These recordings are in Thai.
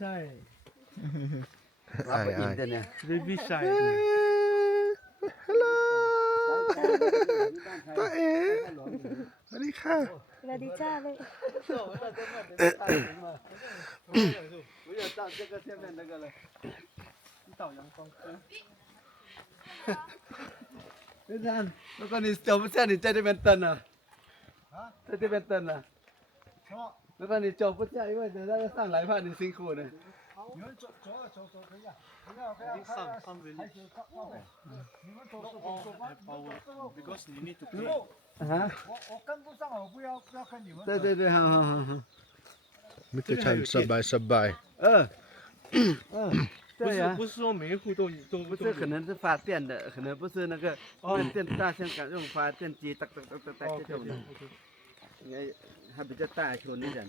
shy รับไปอินเตอร์เนี่ย baby shy ฮัลโหลตาเอ๋สวัสดีค่ะ สวัสดีจ้าเลย我要照这个下面那个了你找阳光你看แล้วก็นี่จบเส้นนี่ใจได้เป็นตันอ่ะใจได้เป็นตันอ่ะแล้วก็นี่จบ不下因为等下要上来怕你辛苦呢你们走可以啊，不要上 village because you need to play ฮะ我跟不上，我不要跟你们。对好มิตรชันสบาย对呀不是说每一户都不是可能是发电的可能不是那个电大像感用发电机这种的应该还比较大คนนี่แหละ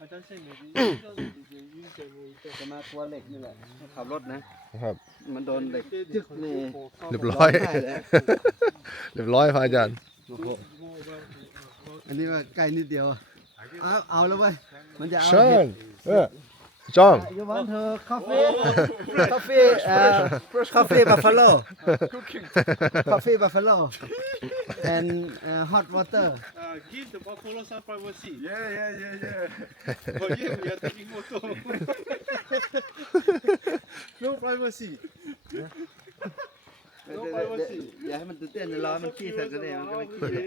อาจารย์เส้นนี้ยืนเต็มเลย มาตัวเหล็กนี่แหละขับรถนะครับ มันโดนเหล็กจึกนี่ เรียบร้อยเรียบร้อยพระอาจารย์ อันนี้ว่าใกล้นิดเดียวเอาแล้วเว้ยมันจะเอา เชิญจ้อง You want her coffee buffalo coffee buffalo and hot water give the buffalo some privacy Yeah. oh yeah we are taking photo no privacy อย่าให้มันตื่นเต้นร้อนมันขี้ใส่กันเลยมันก็ไม่ขี้เลย